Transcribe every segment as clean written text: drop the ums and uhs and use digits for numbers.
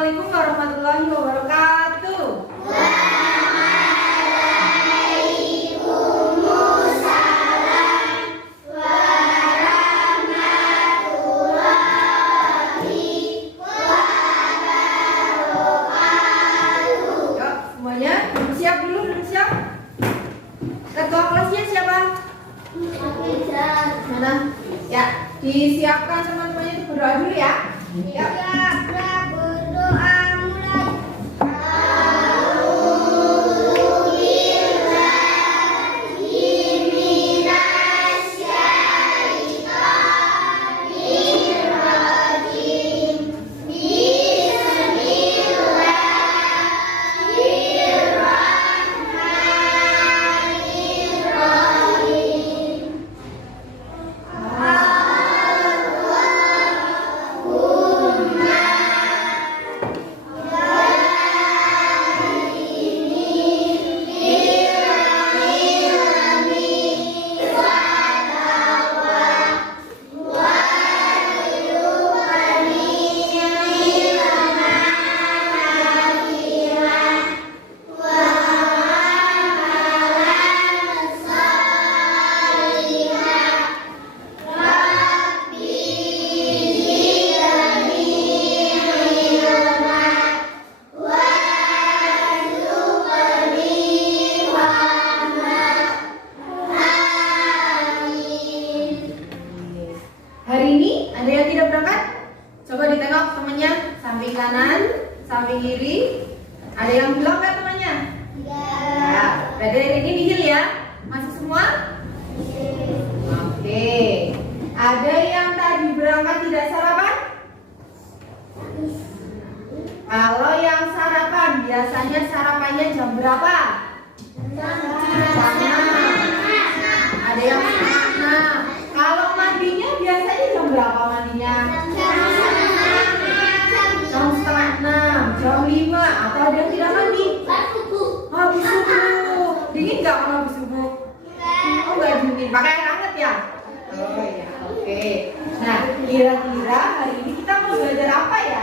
Assalamualaikum warahmatullahi wabarakatuh. Waalaikumsalam warahmatullahi wabarakatuh. Yuk, semuanya duduk siap dulu, duduk siap. Ketua kelasnya siapa? Mana? Ya, disiapkan teman-temannya itu berdoa dulu ya. Ya. Berdoa mulai. Hari ini ada yang tidak berangkat? Coba ditengok temannya, samping kanan, samping kiri. Ada yang bilang nggak temannya? Ya, berarti hari ini nihil ya? Masuk semua? Oke. Ada yang tadi berangkat tidak sarapan? Kalau yang sarapan, biasanya sarapannya jam berapa? Jam 6. Ada yang setengah 6. Kalau mandinya biasanya jam berapa mandinya? Jam setengah 6, jam 5. Atau ada yang tidak mandi? Habis subuh. Dingin nggak kalau habis subuh? Oh nggak dingin, pakai air hangat ya? Oh ya, oke. Nah, kira-kira hari ini kita mau belajar apa ya?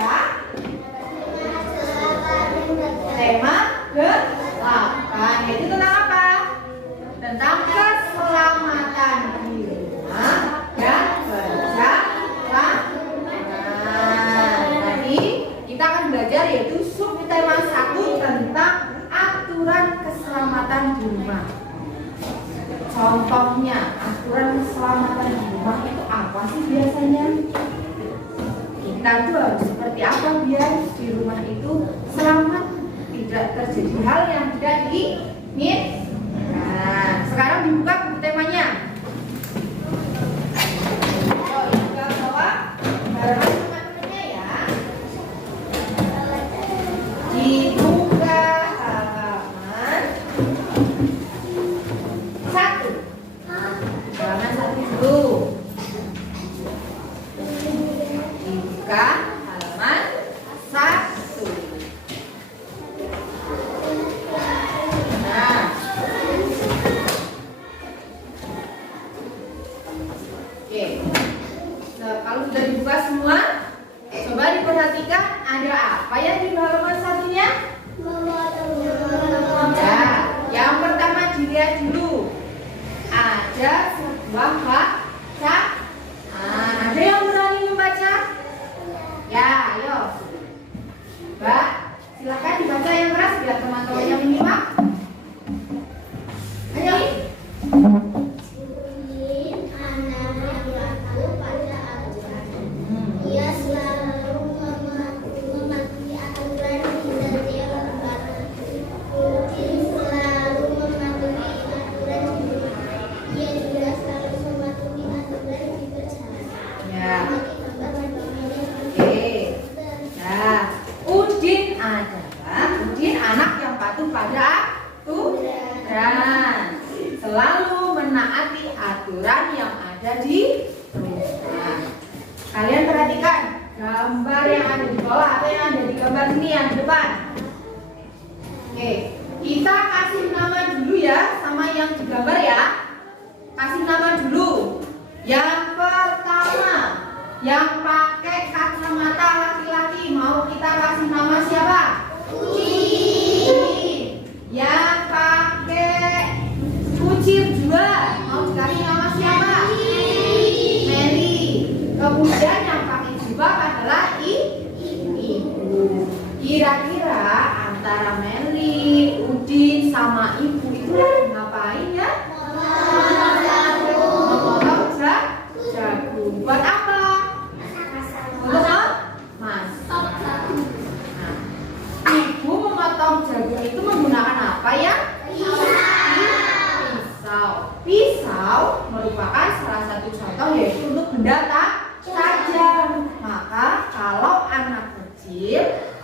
Tema ke-8, yaitu tentang apa? Tentang keselamatan di rumah dan perjalanan. Tadi kita akan belajar yaitu subtema 1 tentang aturan keselamatan di rumah. Contohnya, aturan keselamatan di rumah itu apa sih biasanya? Kita tuh harus seperti apa biar di rumah itu selamat, tidak terjadi hal yang tidak diinginkan. Nah, sekarang dibuka buku temanya. Oh, dibuka bawah barengan teman-temannya ya. Dibuka halaman 1. Halaman 1 dulu. Dibuka halaman 1. Nah, oke. Nah, kalau sudah dibuka semua, coba diperhatikan ada apa ya di halaman satunya? Ya, yang pertama dilihat dulu. Ada sebuah baca. Ada yang berani membaca? Ya, ayo. Mbak, silakan dibaca yang keras biar teman-teman yang menyimak. Ayo. Ia selalu mematuhi aturan hingga dia berbakat. Udin selalu mematuhi aturan di rumah. Ia juga selalu mematuhi aturan di perjalanan. Ya. Oke. Nah, Udin anak yang patuh pada aturan. Selalu menaati aturan yang ada di rumah. Kalian perhatikan gambar yang ada di bawah atau yang ada di gambar sini yang di depan. Oke, kita kasih nama dulu ya sama yang digambar ya. Kasih nama dulu. Yang pertama, yang pakai kacamata laki-laki mau kita kasih nama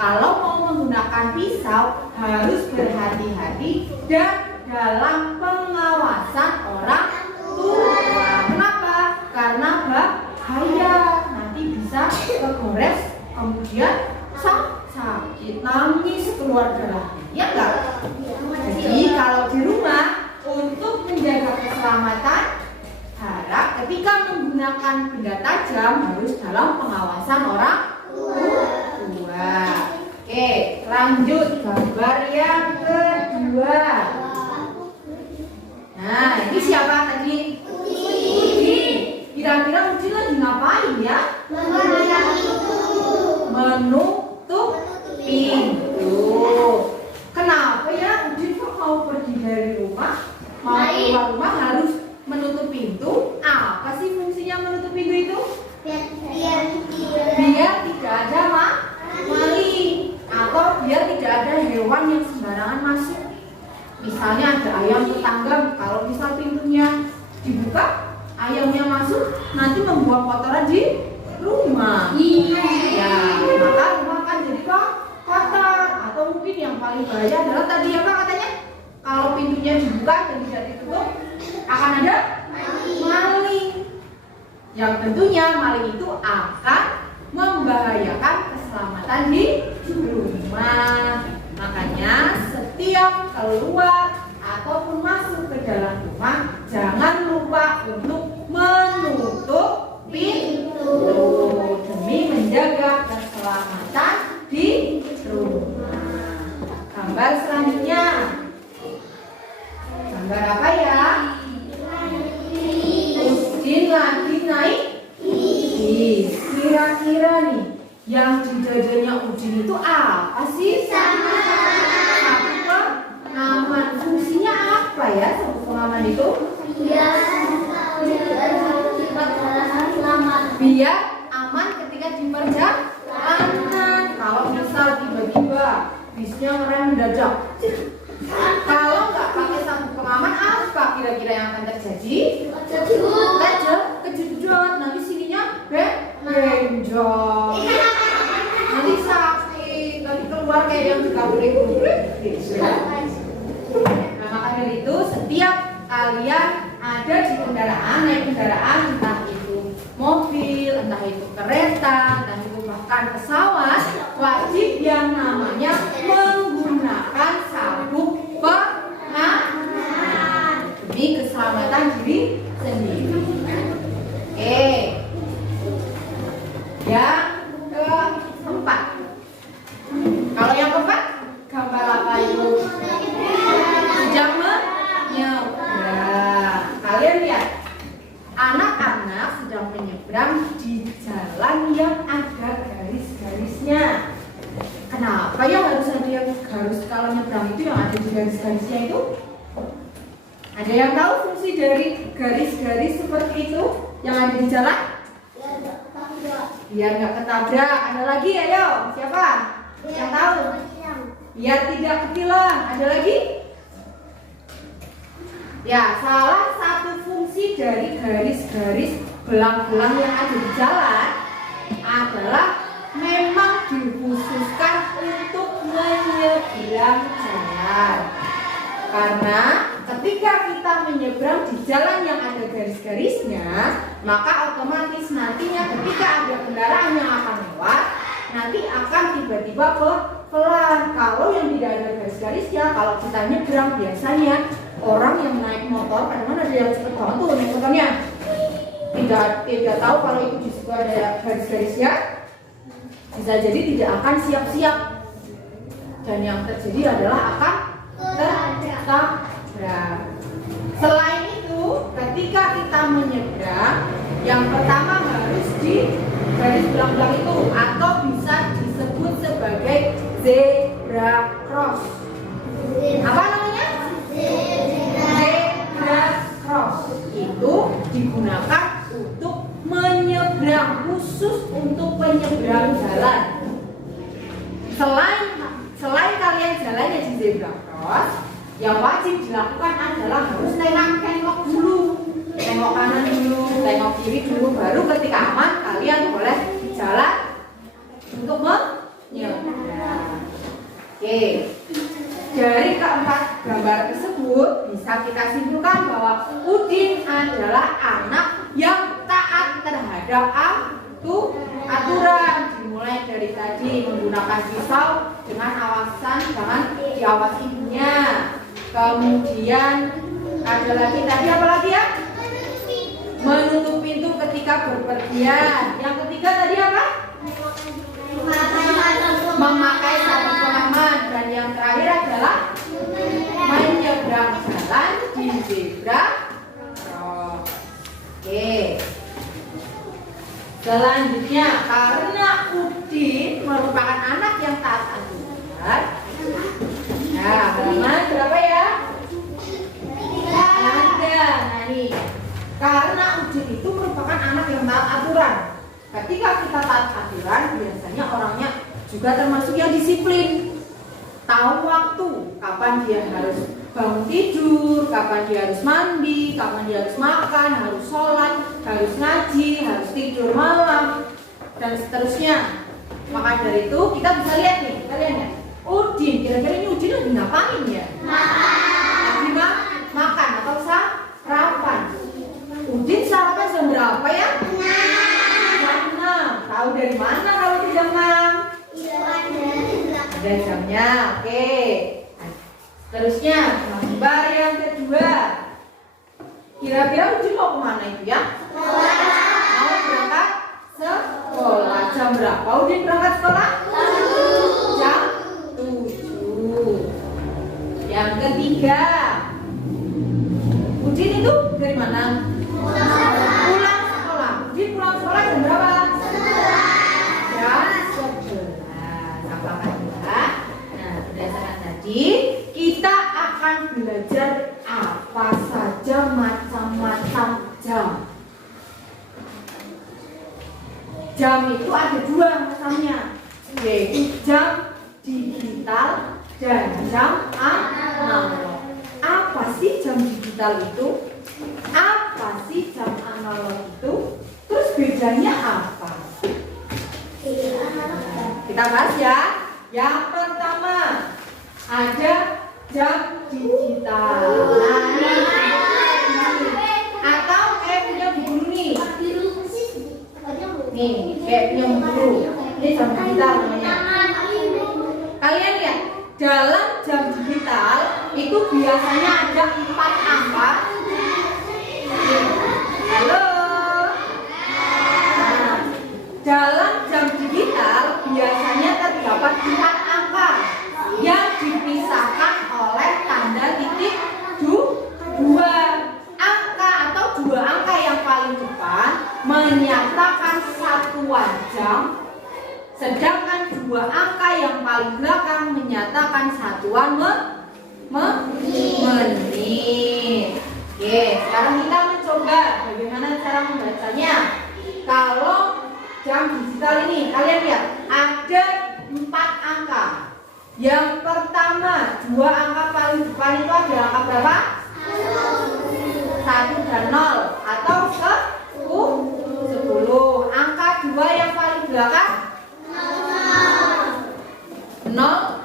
kalau mau menggunakan pisau harus berhati-hati dan dalam pengawasan orang tua. Kenapa? Karena bahaya, nanti bisa kegores, kemudian sakit, nangis, keluar darah. Ya enggak? Jadi kalau di rumah untuk menjaga keselamatan, harap ketika menggunakan benda tajam harus dalam pengawasan orang tua. Oke, lanjut gambar yang kedua. Nah, ini siapa tadi? Udin. Kira-kira Udin lagi ngapain ya? Menutup pintu. Kenapa ya Udin kok mau pergi dari rumah, mau keluar rumah harus menutup pintu? Apa sih fungsinya menutup pintu itu? Biar tidak ada maling atau biar tidak ada hewan yang sembarangan masuk. Misalnya ada ayam tetangga, kalau misal pintunya dibuka, ayamnya masuk, nanti membuang kotoran di rumah. Ya, maka rumah akan jadi kotor. Atau mungkin yang paling bahaya adalah tadi apa katanya? Kalau pintunya dibuka dan tidak ditutup, akan ada maling. Yang tentunya maling itu akan membahayakan keselamatan di rumah. Makanya setiap keluar ataupun masuk ke dalam rumah, jangan lupa untuk menutup pintu demi menjaga keselamatan di rumah. Gambar selanjutnya. Gambar apa ya? Udin lagi naik bis. Kira-kira nih yang di dadanya Udin itu apa sih? Sabuk pengaman. Fungsinya apa ya sabuk pengaman itu? Biar aman ketika di perjalanan. Kalau misal tiba-tiba bisnya ngerem mendadak, kalau nggak pakai sabuk pengaman, apa kira-kira yang akan terjadi? Kejedot. Nanti sininya benjol. Nanti sakit. Nanti keluar kayak yang dikabulin. Nah, maka dari itu setiap kalian ada di kendaraan, naik kendaraan, entah itu mobil, entah itu kereta, entah itu bahkan pesawat, wajib yang namanya menggunakan sabuk pengaman demi keselamatan diri sendiri. Oke, yang keempat. Kalau yang keempat, gambar apa itu? Sedang menyeberang. Kalian lihat, anak-anak sedang menyeberang di jalan yang ada garis-garisnya. Kenapa ya harus ada yang harus kalau nyebrang itu yang ada di garis-garisnya itu? Ada yang tahu fungsi dari garis-garis seperti itu yang ada di jalan? Biar nggak ketabrak. Ada lagi, ayo siapa yang tahu? Biar tidak ketilang. Ada lagi? Ya, salah satu fungsi dari garis-garis belang-belang yang ada di jalan adalah memang dikhususkan untuk menyeberang jalan. Karena ketika kita menyeberang di jalan yang ada garis-garisnya, maka otomatis nantinya ketika ada kendaraan yang akan lewat, nanti akan tiba-tiba pelan. Kalau yang tidak ada garis-garisnya, kalau kita nyebrang biasanya orang yang naik motor, kadang-kadang ada yang cepet banget tuh naik motornya, tidak tahu kalau itu di situ ada garis-garisnya, bisa jadi tidak akan siap-siap, dan yang terjadi adalah akan tertabrak. Selain itu, ketika kita menyeberang, yang pertama harus di garis belang-belang itu, atau bisa disebut sebagai zebra cross. Apa namanya? Zebra cross. Itu digunakan untuk menyeberang, khusus untuk penyeberang jalan. Selain kalian jalannya di zebra cross, yang wajib dilakukan adalah harus tengok dulu, tengok kanan dulu, tengok kiri dulu, baru ketika aman kalian boleh jalan untuk menyeberang. Oke, dari keempat gambar tersebut bisa kita simpulkan bahwa Udin adalah anak yang taat terhadap aturan. Dimulai dari tadi menggunakan pisau dengan awasan jangan diawasi ibunya. Kemudian ada lagi tadi apa lagi ya? Menutup pintu ketika berpergian. Yang ketiga tadi apa? Memakai sabuk pengaman. Dan yang terakhir adalah menyeberang jalan di zebra cross. Oke. Selanjutnya, karena Udin merupakan anak yang taat aturan. Nah, halaman berapa ya? Ada. Nah nih, karena Udin itu merupakan anak yang taat aturan. Ketika kita taat aturan, biasanya orangnya juga termasuk yang disiplin. Tahu waktu, kapan dia harus bangun tidur, kapan dia harus mandi, kapan dia harus makan, harus sholat, harus ngaji, harus tidur malam, dan seterusnya. Maka dari itu kita bisa lihat nih, kalian ya, Udin, kira-kira ini Udin lagi ngapain ya? Lagi makan atau sarapan. Udin sarapan jam berapa ya? Jam 6. Tahu dari mana kalau di jam 6? Ada jamnya, oke. Terusnya, gambar yang kedua. Kira-kira Udin mau kemana itu ya? Mau berangkat sekolah. Jam berapa Udin berangkat sekolah? Jam 7. Yang ketiga, Udin itu dari mana? Pulang sekolah. Udin pulang sekolah jam berapa? Jam 11. Apakah ya? Nah, berdasarkan tadi kita akan belajar apa saja macam-macam jam. Jam itu ada dua macamnya, yaitu jam digital dan jam analog. Apa sih jam digital itu? Apa sih jam analog itu? Terus bedanya apa? Kita bahas ya. Yang pertama ada jam digital. Nah, atau kayak punya buku nih. Nih, kayak punya buku. Ini jam digital namanya. Kalian lihat, dalam jam digital itu biasanya ada 4 angka. Halo. Nah, dalam jam digital biasanya terdapat 4 angka yang dipisahkan oleh tanda titik 2. Angka atau 2 angka yang paling depan menyatakan satuan jam, sedangkan 2 angka yang paling belakang menyatakan satuan menit. Oke, sekarang kita mencoba bagaimana cara membacanya. Kalau jam digital ini, kalian lihat ada 4 angka. Yang pertama, 2 angka paling depan itu ada angka berapa? 1 dan 0 atau 10. Angka 2 yang paling belakang 0.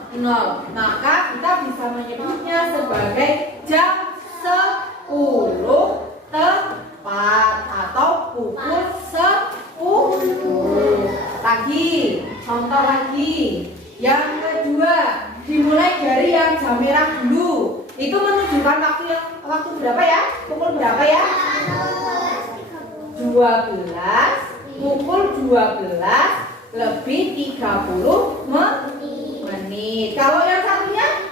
Maka kita bisa menyebutnya sebagai jam 10 tepat atau pukul 10. Lagi, contoh lagi. Yang kedua, dimulai dari yang jam merah dulu. Itu menunjukkan waktu berapa ya? Pukul berapa ya? 12. Pukul 12 lebih 30 menit. Kalau yang satunya?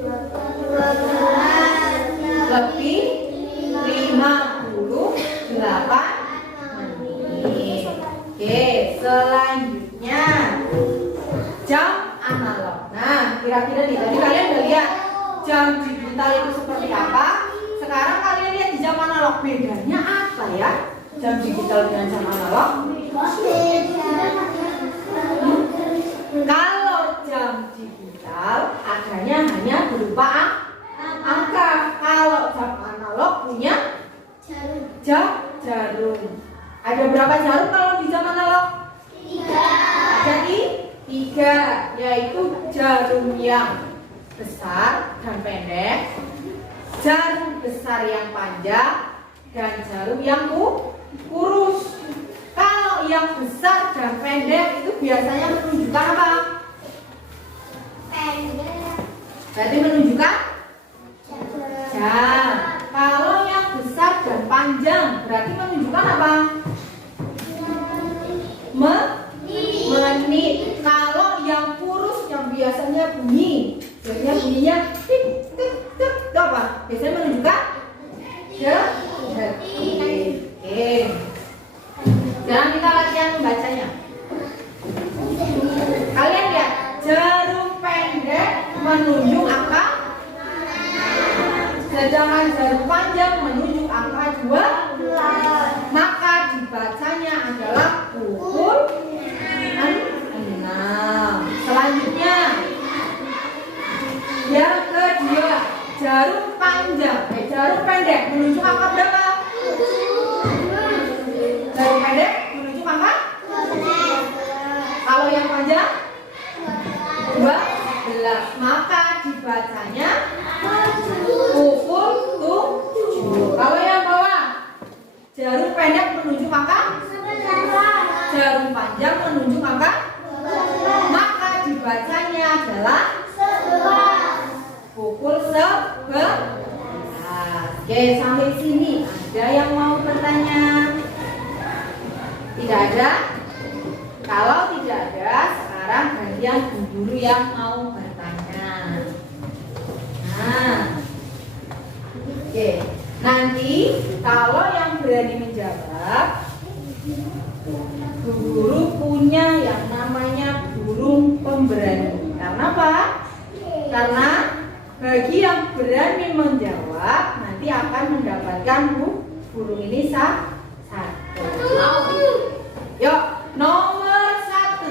12 lebih 58 menit. Oke, selanjutnya jam analog. Nah, kira-kira nih, tadi kalian udah lihat jam digital itu seperti apa. Sekarang kalian lihat di jam analog, bedanya apa ya? Jam digital dengan jam analog. Kalau jam digital adanya hanya berupa angka. Kalau jam analog punya jarum. Ada berapa jarum kalau di jam analog? 3. Ada 3 3, yaitu jarum yang besar dan pendek, jarum besar yang panjang, dan jarum yang kurus. Kalau yang besar dan pendek itu biasanya menunjukkan apa? Pendek. Berarti menunjukkan jam. Kalau yang besar dan panjang berarti menunjukkan apa? Menit. Kalau yang kurus yang biasanya bunyi, biasanya bunyinya tik tik tik, itu apa? Biasanya menunjukkan detik. Oke. Sekarang kita latihan membacanya. Kalian lihat, jarum pendek menunjuk angka, sedangkan jarum panjang menunjuk angka 2. Maka dibacanya adalah pukul 6. Selanjutnya, yang kedua, jarum pendek menunjuk angka berapa? Jarum pendek menunjuk angka? Kalau yang panjang? 12. Maka dibacanya pukul 7. Kalau yang bawah, jarum pendek menunjuk angka? Jarum panjang menunjuk angka? Maka dibacanya adalah pukul 11. Oke, sampai sini ada yang mau bertanya? Tidak ada? Kalau tidak ada, sekarang gantian guru yang mau bertanya. Nah, oke. Nanti kalau yang berani menjawab, guru punya yang namanya burung pemberani. Karena apa? Karena bagi yang berani menjawab nanti akan mendapatkan burung ini satu. Yuk, nomor 1.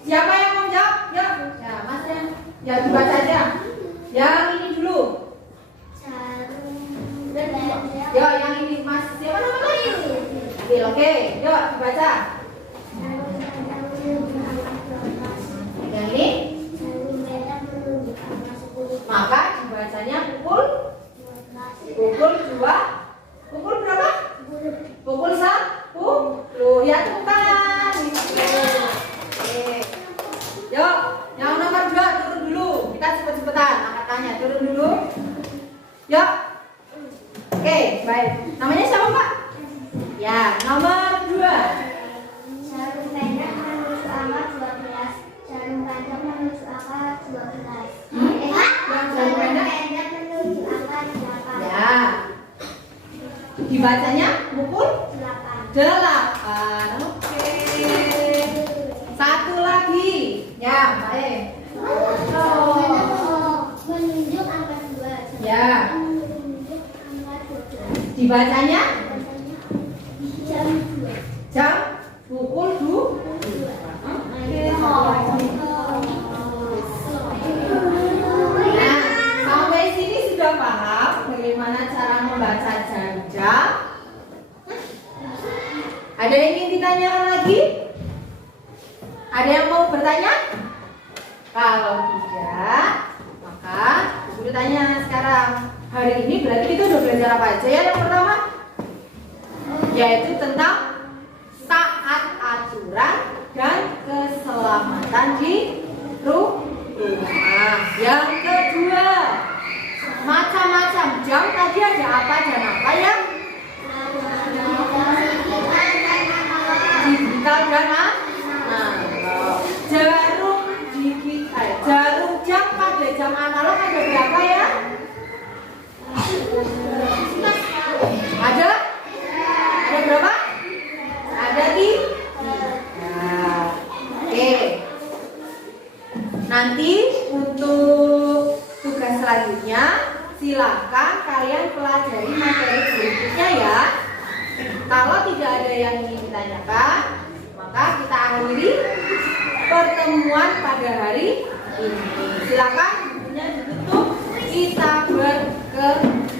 Siapa yang mau jawab? Yuk, ya Mas ya dibaca aja. Yang ini dulu. Yuk, yang ini Mas. Siapa namanya? Oke, yuk dibaca. Yang ini? Maka dibacanya pukul 2. Pukul berapa? Pukul 1. Ya, tepuk tangan. Oke. Yuk, yang nomor 2 turun dulu. Kita cepet-cepetan angkatannya. Turun dulu. Yuk. Oke, baik. Namanya siapa, Pak? Ya, nomor 2. Jarum pendek menunjuk angka 12. Jarum panjang menunjuk angka 12. Yang jarum pendek menunjuk angka 8. ya. Dibacanya pukul 8. Oke. Satu lagi. Ya, baik. Menunjuk angka 2. Ya. Menunjuk angka 12. Dibacanya Jam 2. jam pukul 2. Nah, sampai sini sudah paham bagaimana cara membaca jam? Ada yang ingin ditanyakan lagi? Ada yang mau bertanya? Kalau tidak, maka guru tanya sekarang. Hari ini berarti kita udah belajar apa aja ya? Yang pertama, yaitu tentang taat aturan dan keselamatan di rumah. Yang kedua, macam-macam jam. Tadi ada apa dan apa ya? Digital dan analog. Jarum jam pada jam analog ada berapa ya? Ada? Ada berapa? Ada 3. Oke. Nanti untuk tugas selanjutnya silakan kalian pelajari materi berikutnya ya. Kalau tidak ada yang ingin ditanyakan, maka kita akhiri pertemuan pada hari ini. Silakan bukunya ditutup. Kita berkemas.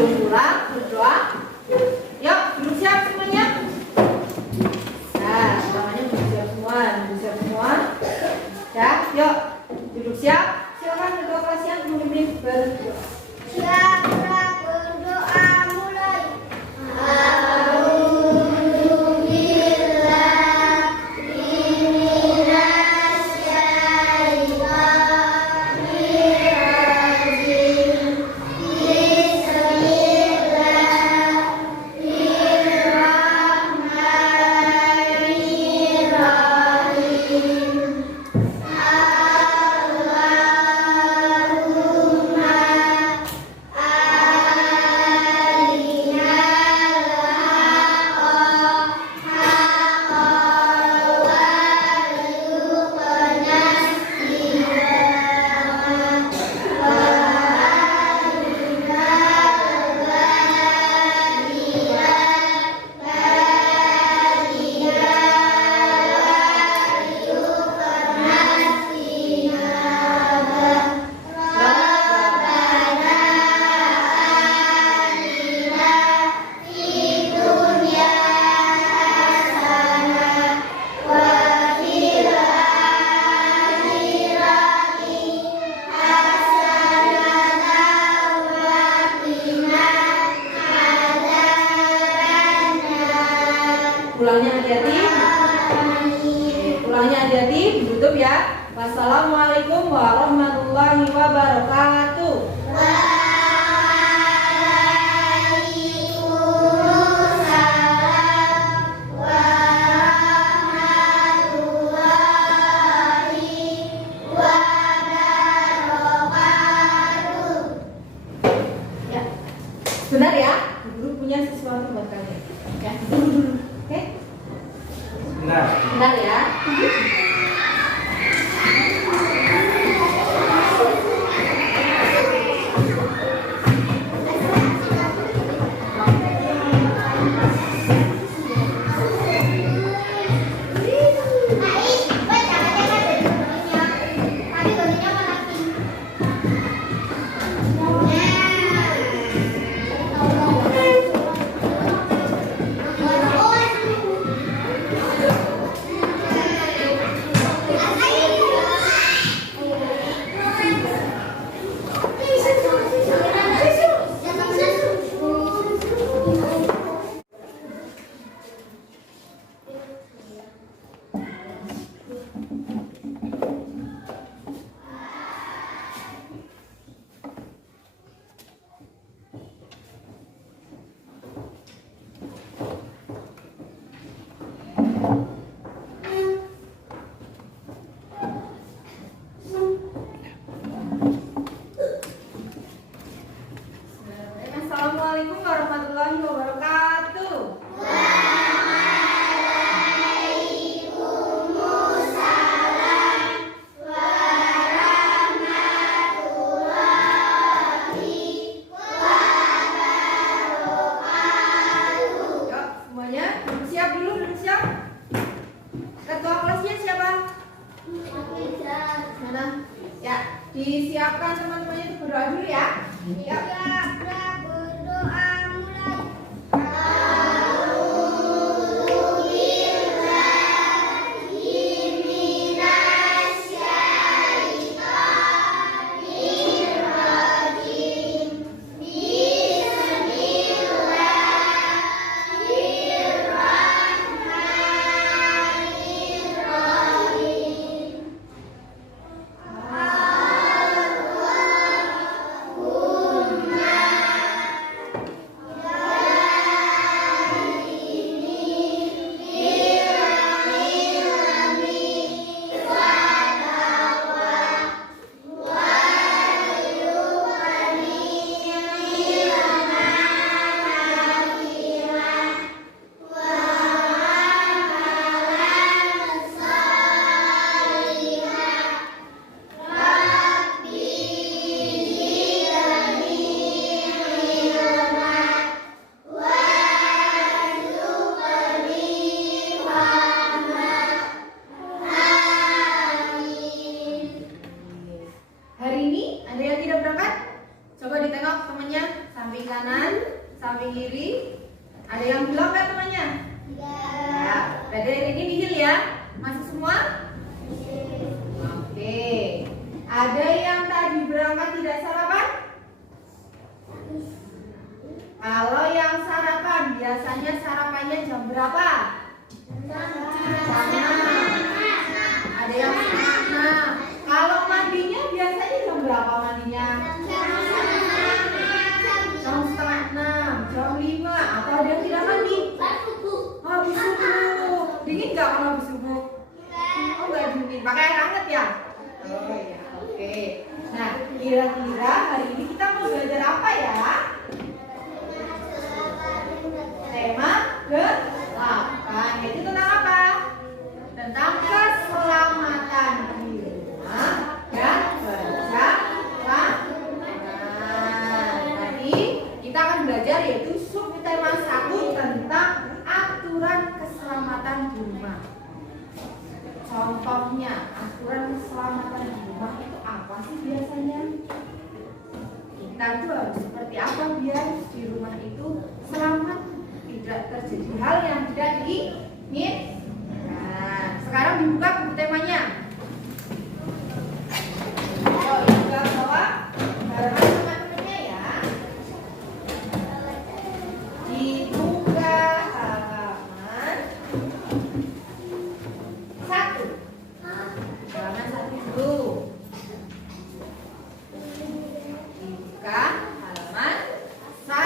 sebelum pulang berdoa. Yuk, duduk siap semuanya. Nah, tangannya duduk siap semua, duduk siap semua. Ya, yuk, duduk siap. Silakan berdoa kasihan 10 menit berdoa. Siap, berdoa mulai. Pulangnya hati-hati. Pulangnya hati-hati, ditutup ya. Wassalamualaikum warahmatullahi wabarakatuh. Ya, sebentar ya. Guru punya sesuatu buat kalian. Ya, dulu. Oke? Bentar ya. Assalamualaikum warahmatullahi wabarakatuh. Yuk, semuanya duduk siap dulu, duduk siap. Ketua kelasnya siapa? Mana? Ya, disiapkan teman-temannya itu berdoa dulu ya. Yuk. Berdoa mulai. Coba ditengok temannya, samping kanan, samping kiri. Ada yang bilang nggak temannya? Ya. Berarti ini nihil ya? Masih semua? Oke. Ada yang tadi berangkat tidak sarapan? Kalau yang sarapan, biasanya sarapannya jam berapa? Jam 6. Ada yang setengah 6. Kalau mandinya biasanya jam berapa mandinya? Jam setengah 6, jam 5. Atau ada yang tidak mandi? Habis subuh. Dingin nggak kalau habis subuh? Oh nggak dingin. Pakai air hangat ya? Oh ya, oke. Nah, kira-kira hari ini kita mau belajar apa ya? Tema ke-8, yaitu tentang apa? Tentang keselamatan di rumah dan perjalanan. Nanti kita akan belajar yaitu subtema 1 tentang aturan keselamatan di rumah. Contohnya, aturan keselamatan di rumah itu apa sih biasanya? Kita tuh harus seperti apa biar di rumah itu selamat, tidak terjadi hal yang tidak diinginkan. Nah, sekarang dibuka buku temanya. Ayo dibuka bawah barengan sama temennya ya. Dibuka halaman 1. Halaman 1 dulu. Dibuka halaman 1.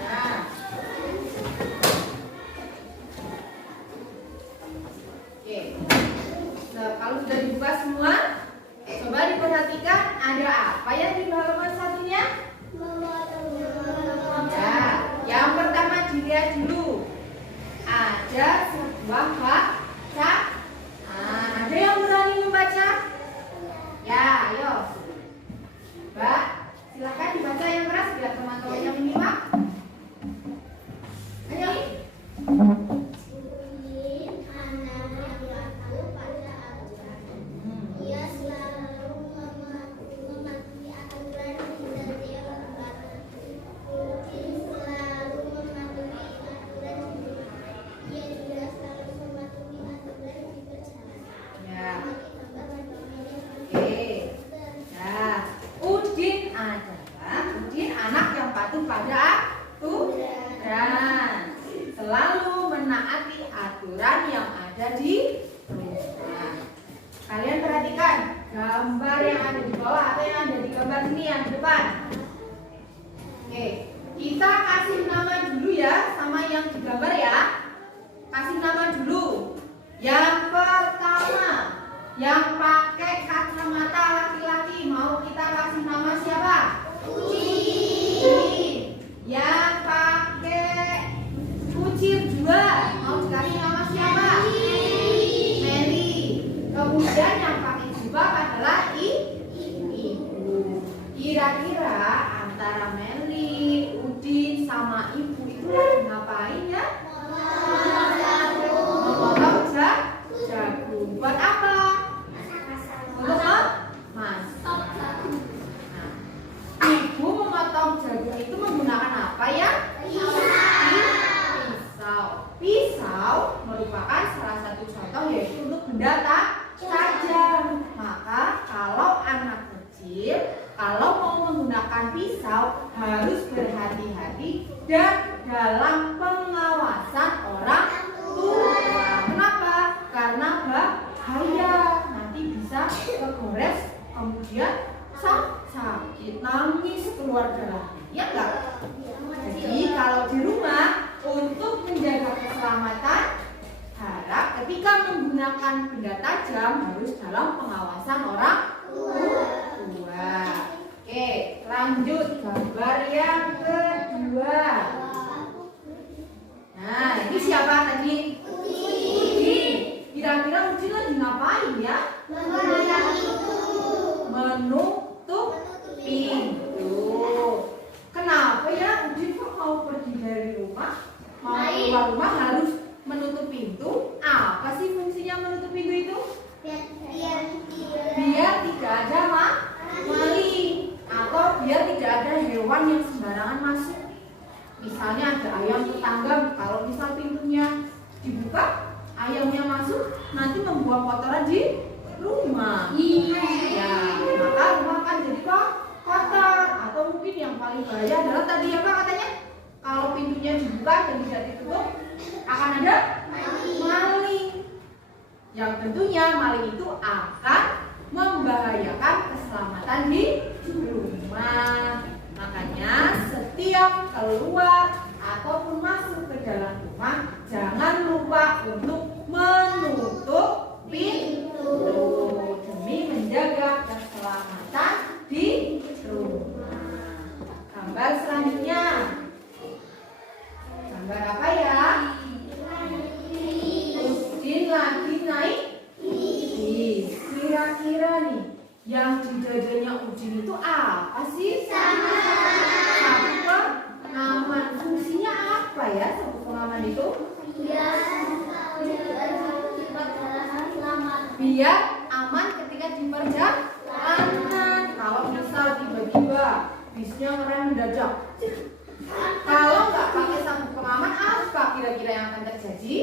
Nah, oke. Nah, kalau sudah dibuka semua, coba diperhatikan ada apa yang di halaman 1-nya? Ya, yang pertama dilihat dulu. Ada sebuah baca. Nah, ada yang berani membaca? Ya, ayo. Mbak, silakan dibaca yang keras biar teman-temannya menyimak. Ayo. Ia selalu mematuhi aturan dan dia berkata, Udin selalu mematuhi aturan di rumah. Ia juga selalu mematuhi aturan di perjalanan. Ya. Oke. Oke. Nah, Udin anak yang patuh pada aturan. Selalu menaati aturan yang ada di rumah. Kalian perhatikan gambar yang ada di bawah atau yang ada di gambar sini yang di depan. Oke, kita kasih nama dulu ya sama yang digambar ya. Kasih nama dulu. Yang pertama, yang pakai kacamata laki-laki, mau kita kasih nama siapa? Udin. Yang pakai kucir 2, mau dikasih nama siapa? Meli. Kemudian yang pakai jubah adalah ibu. Kira-kira antara Meli, Udin sama ibu itu lagi ngapain ya? Memotong jagung. Buat apa? Untuk masak. Nah, ibu memotong jagung itu menggunakan apa ya? Pisau. Pisau merupakan salah satu contoh yaitu untuk benda tajam. Maka kalau anak kecil kalau mau menggunakan pisau harus berhati-hati dan dalam pengawasan orang tua. Kenapa? Karena bahaya, nanti bisa kegores, kemudian sakit, nangis, keluar darah. Ya enggak? Jadi kalau di rumah untuk menjaga keselamatan, harap ketika menggunakan benda tajam harus dalam pengawasan orang tua. Oke, lanjut gambar yang kedua. Nah, ini siapa tadi? Udin. Kira-kira Udin lagi ngapain ya? Menutup pintu. Kenapa ya Udin kok mau pergi dari rumah? Mau keluar rumah harus menutup pintu? Apa sih fungsinya menutup pintu itu? Biar tidak biar tidak ada maling atau biar tidak ada hewan yang sembarangan masuk. Misalnya ada ayam tetangga, kalau misal pintunya dibuka, ayamnya masuk, nanti membuang kotoran di rumah. Ya, maka rumah akan jadi kotor. Atau mungkin yang paling bahaya adalah tadi apa katanya? Kalau pintunya dibuka dan tidak ditutup, akan ada maling. Yang tentunya maling itu akan membahayakan keselamatan di rumah. Makanya setiap keluar ataupun masuk ke dalam rumah, jangan lupa untuk menutup pintu demi menjaga keselamatan di rumah. Gambar selanjutnya. Gambar apa ya? Udin lagi naik bis. Kira-kira nih, yang di dadanya Udin itu apa sih? Sabuk pengaman. Fungsinya apa ya sabuk pengaman itu? Biar aman ketika di perjalanan. Kalau misal tiba-tiba bisnya ngerem mendadak, kalau nggak pakai sabuk pengaman, apa kira-kira yang akan terjadi?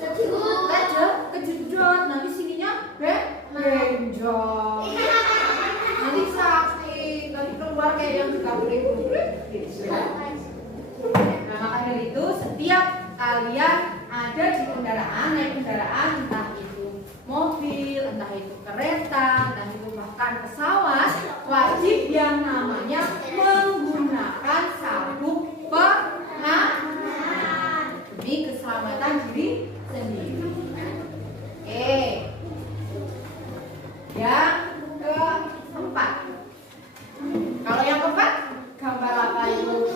Kejedot. Nanti sininya benjol. Nanti sakit. Nanti keluar kayak yang dikabur-kabur gitu. Nah, maka dari itu setiap kalian ada di kendaraan, naik kendaraan, entah itu mobil, entah itu kereta, entah itu bahkan pesawat, wajib yang namanya menggunakan sabuk pengaman demi keselamatan diri sendiri. Oke. Yang keempat. Kalau yang keempat, gambar apa itu?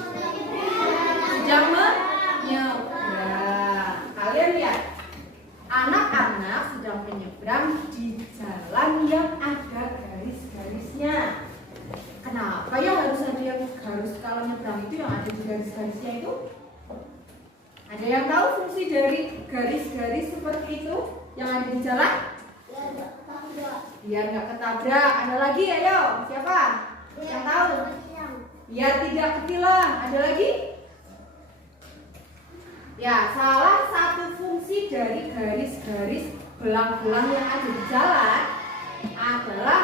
Sedang menyeberang. Kalian lihat, anak-anak sedang menyeberang di jalan yang ada garis-garisnya. Kenapa ya harus ada yang harus kalau nyebrang itu yang ada di garis-garisnya itu? Ada yang tahu fungsi dari garis-garis seperti itu yang ada di jalan? Biar nggak ketabrak. Ada lagi, ayo, siapa? Yang tahu? Biar tidak ketilang. Ada lagi? Ya, salah satu fungsi dari garis-garis belang-belang yang ada di jalan adalah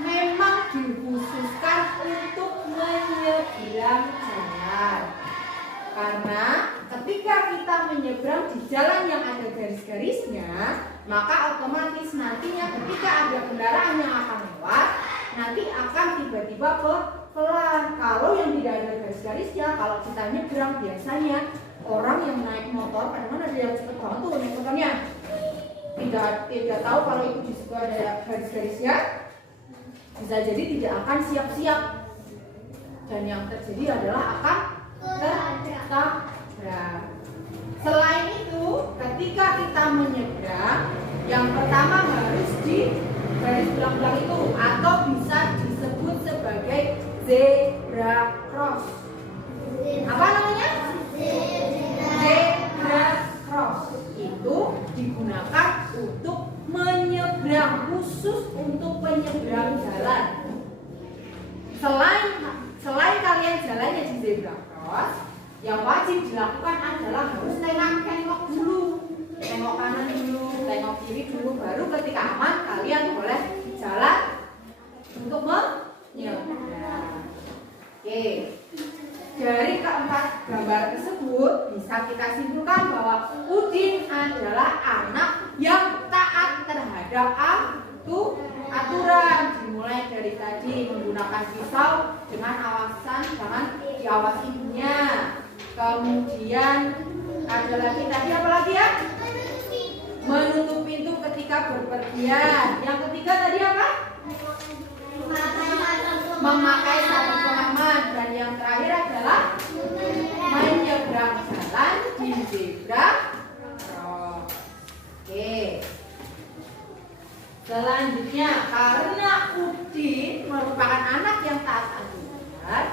memang dikhususkan untuk menyeberang jalan. Karena ketika kita menyeberang di jalan yang ada garis-garisnya, maka otomatis nantinya ketika ada kendaraan yang akan lewat, nanti akan tiba-tiba pelan. Kalau yang tidak ada garis-garisnya, kalau kita nyebrang biasanya orang yang naik motor, kadang-kadang ada yang cepat banget tuh naik motornya, tidak tahu kalau itu di situ ada garis-garisnya, bisa jadi tidak akan siap-siap, dan yang terjadi adalah akan tertabrak. Selain itu, ketika kita menyeberang, yang pertama harus di garis belang-belang itu, atau bisa disebut sebagai zebra cross. Apa namanya? Zebra cross. Itu digunakan untuk menyeberang, khusus untuk penyeberang jalan. Selain kalian jalannya di zebra cross, yang wajib dilakukan adalah harus tengok dulu, tengok kanan dulu, tengok kiri dulu, baru ketika aman kalian boleh jalan untuk menyeberang. Oke, dari keempat gambar tersebut bisa kita simpulkan bahwa Udin adalah anak yang taat terhadap aturan, dimulai dari tadi menggunakan pisau dengan awasan jangan diawasi ibunya. Kemudian ada lagi tadi apa lagi ya? Menutup pintu ketika berpergian. Yang ketiga tadi apa? Memakai sabuk pengaman. Dan yang terakhir adalah menyeberang jalan di zebra cross. Oke. Selanjutnya, karena Udin merupakan anak yang taat aturan.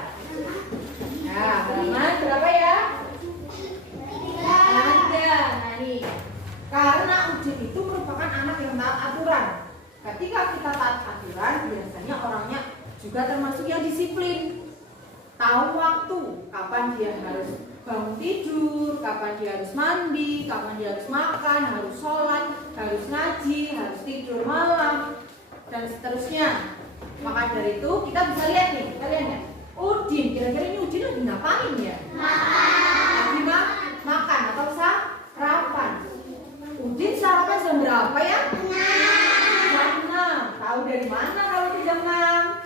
Nah, halaman berapa ya? Ada. Nah nih, karena Udin itu merupakan anak yang taat aturan, ketika kita taat aturan, biasanya orangnya juga termasuk yang disiplin. Tahu waktu, kapan dia harus bangun tidur, kapan dia harus mandi, kapan dia harus makan, harus sholat, harus ngaji, harus tidur malam, dan seterusnya. Maka dari itu kita bisa lihat nih, kalian ya, Udin, kira-kira ini Udin lagi ngapain ya? Lagi makan atau sarapan. Udin sarapan jam berapa ya? Jam 6. Tahu dari mana kalau itu jam 6?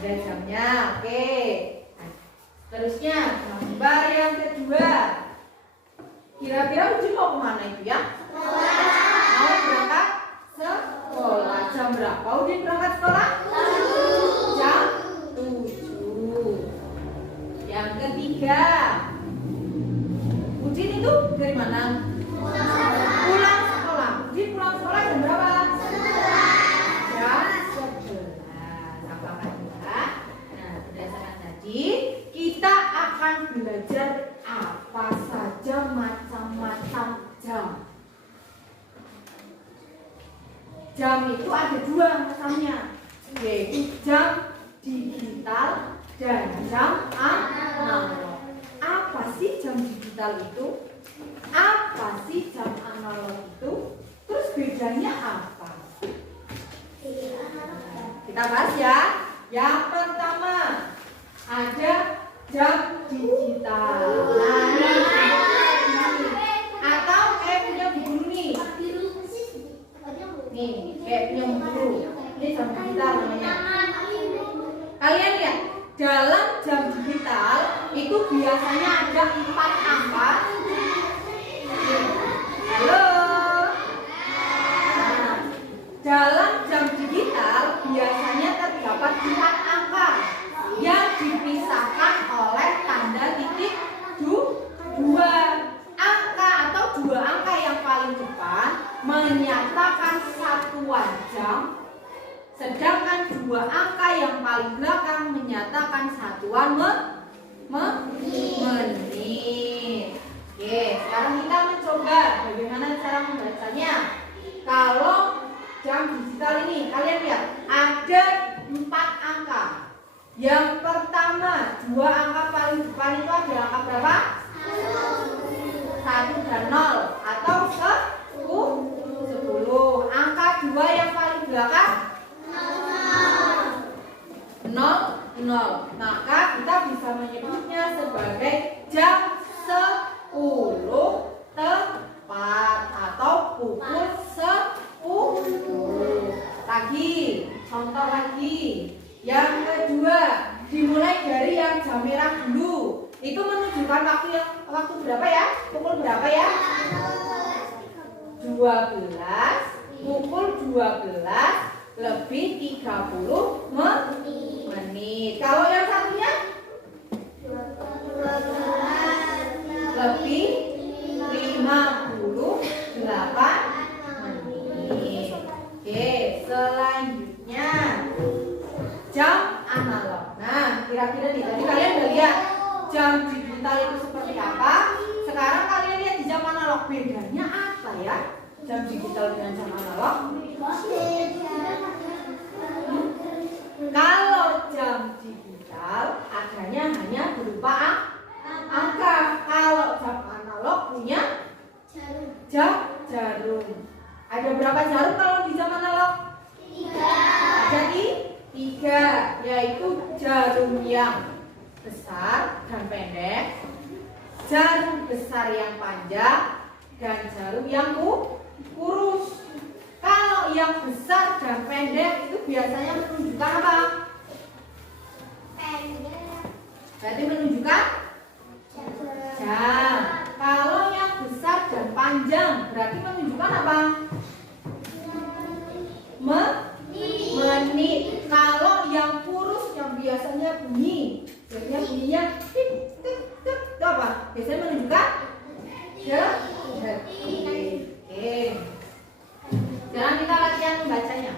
Ada jamnya, oke. Terusnya, gambar yang kedua. Kira-kira Udin mau kemana itu ya? Mau berangkat sekolah. Jam berapa Udin berangkat sekolah? Jam 7. Yang ketiga, Udin itu dari mana? Pulang sekolah. Udin pulang sekolah jam berapa? Jam 11. Apakah ya? Nah, berdasarkan tadi kita akan belajar apa saja macam-macam jam. Jam itu ada dua macamnya, yaitu jam digital dan jam analog. Apa sih jam digital itu? Apa sih jam analog itu? Terus bedanya apa? Kita bahas ya. Yang pertama ada jam digital. Nah, atau kayak punya guru nih. Nih, kayak punya guru. Ini jam digital namanya. Kalian lihat, dalam jam digital itu biasanya ada 4 angka. Halo. Nah, dalam jam digital biasanya terdapat 4 angka yang dipisahkan oleh tanda titik 2. Angka atau 2 angka yang paling depan menyatakan satuan jam, sedangkan 2 angka yang paling belakang menyatakan satuan menit. Oke, sekarang kita mencoba bagaimana cara membacanya. Kalau jam digital ini, kalian lihat ada 4 angka. Yang pertama, 2 angka paling depan itu adalah angka berapa? 1 dan 0 atau 10. Angka 2 yang paling belakang 0. Maka kita bisa menyebutnya sebagai jam 10 tepat atau pukul 10. Lagi, contoh lagi. Yang kedua, dimulai dari yang jam merah dulu. Itu menunjukkan waktu berapa ya? Pukul berapa ya? 12. Pukul 12 lebih 30 menit. Kalau yang satunya? 12 lebih 58 menit. Oke, selanjutnya jam analog. Nah, kira-kira nih, tadi kalian udah lihat jam digital itu seperti apa. Sekarang kalian lihat di jam analog, bedanya apa ya? Jam digital dengan jam analog. Kalau jam digital adanya hanya berupa angka. Kalau jam analog punya jarum. Ada berapa jarum kalau di jam analog? 3. Jadi 3, yaitu jarum yang besar dan pendek, jarum besar yang panjang, dan jarum yang kurus. Kalau yang besar dan pendek itu biasanya menunjukkan apa? Berarti menunjukkan jam. Kalau yang besar dan panjang berarti menunjukkan apa? Menit. Kalau yang kurus yang biasanya bunyinya tik tik tik, itu apa? Biasanya menunjukkan detik. Oke. Sekarang kita latihan membacanya.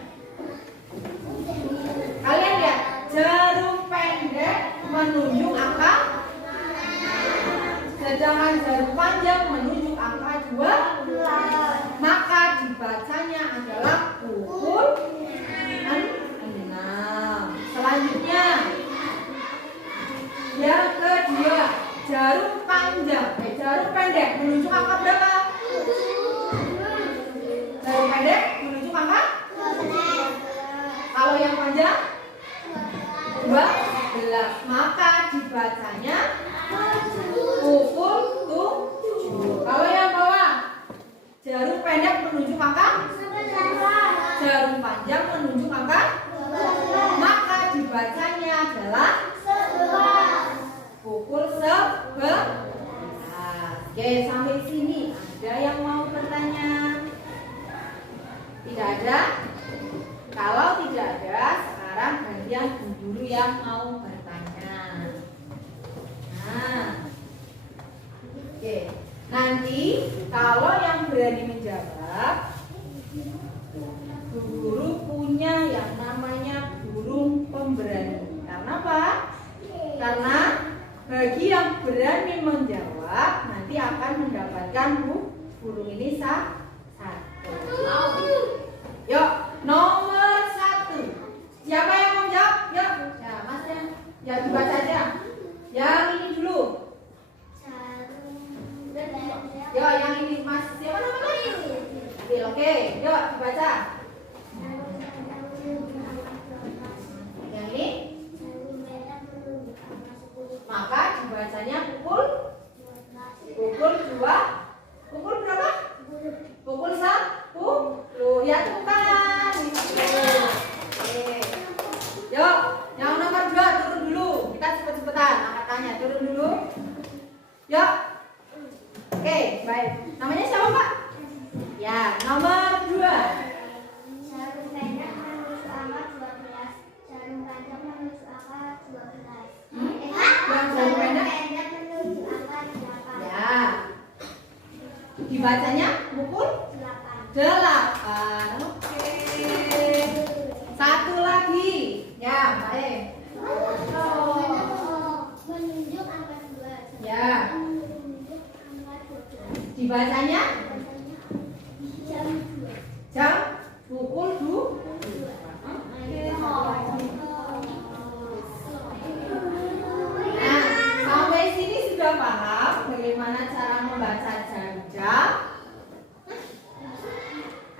Kalian lihat, jarum pendek menunjuk angka, sedangkan jarum panjang menunjuk angka 12. Maka dibacanya adalah 12. Selanjutnya, yang kedua, jarum panjang, jarum pendek menunjuk angka berapa? Jarum pendek menunjuk angka? Kalau yang panjang? 12. Maka dibacanya pukul 7. Kalau yang bawah, jarum pendek menunjuk angka? Jarum panjang menunjuk angka? Maka dibacanya adalah pukul 11. Oke, sampai sini ada yang mau bertanya? Tidak ada? Kalau tidak ada, sekarang gantian Bu Guru yang mau bertanya. Nah, oke. Nanti kalau yang berani menjawab, Bu Guru punya yang namanya burung pemberani. Karena apa? Karena bagi yang berani menjawab nanti akan mendapatkan burung ini satu. Yuk, nomor 1. Siapa yang mau jawab? Yuk, ya Mas ya dibaca aja. Yang ini dulu. Yuk, yang ini Mas. Siapa namanya? Oke, yuk dibaca. Yang ini? Maka dibacanya pukul 2. Pukul berapa? Pukul 10. Ya bukan. Oke. Yuk, yang nomor 2 turun dulu. Kita cepet-cepetan angkatannya. Turun dulu. Yuk. Oke, baik. Namanya siapa, Pak? Ya, nomor 2. Jarum pendek menusuk angka 12. Jarum panjang menusuk angka 12. Yang jarum pendek menusuk angka 8. ya. Dibacanya pukul 8. Oke. Satu lagi. Ya, Pak E. Menunjuk angka 2. Ya. Menunjuk angka 12. Dibacanya Jam 2. jam pukul 2. Nah, sampai sini sudah paham bagaimana cara membaca jam?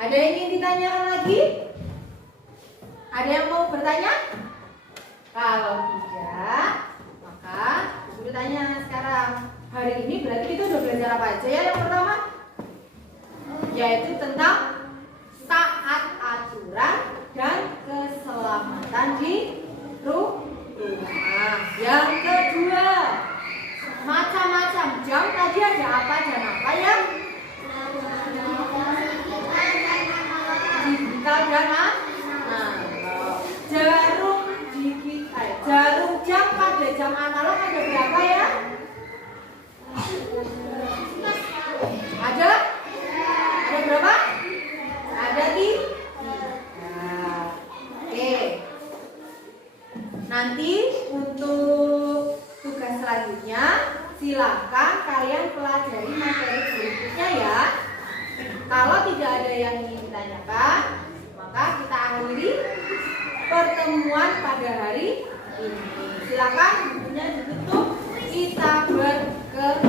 Ada yang ingin ditanyakan lagi? Ada yang mau bertanya? Kalau tidak, maka Ibu tanya sekarang. Hari ini berarti kita udah belajar apa aja ya? Yang pertama, yaitu tentang taat aturan dan keselamatan di rumah. Yang kedua, macam-macam jam. Tadi ada apa dan apa ya? Digital dan analog. Jarum jam pada jam analog ada berapa ya? Ada? Ada berapa? Ada 3. Oke. Nanti untuk tugas selanjutnya silakan kalian pelajari materi berikutnya ya. Kalau tidak ada yang ingin ditanyakan, maka kita akhiri pertemuan pada hari ini. Silakan bukunya ditutup. Kita berkemas.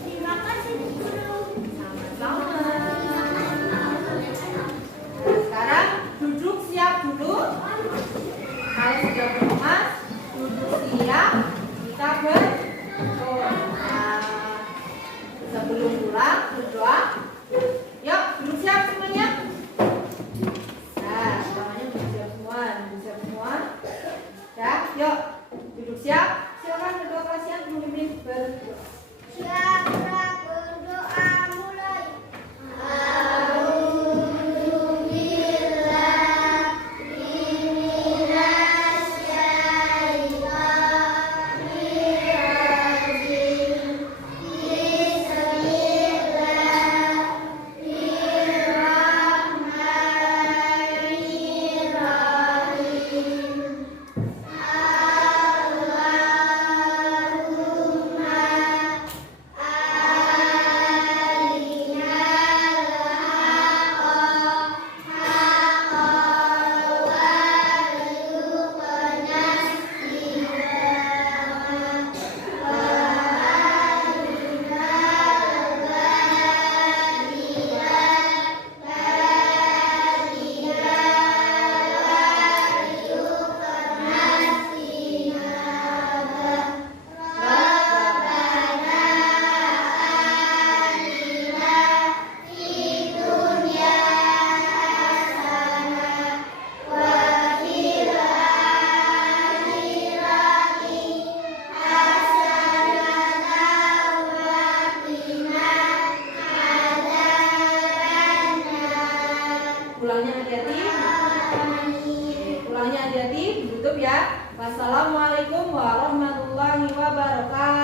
Terima kasih guru. Sama-sama. Sekarang duduk siap dulu. Kalau sudah berkemas, duduk siap. Kita berdoa. Sebelum pulang berdoa. Yuk, duduk siap semuanya. Nah, namanya duduk siap semua, Ya, yuk, duduk siap. Silakan berdoa kasihan memimpin berdoa. Siapa berdoa mulai? Allahumma warahmatullahi wabarakatuh.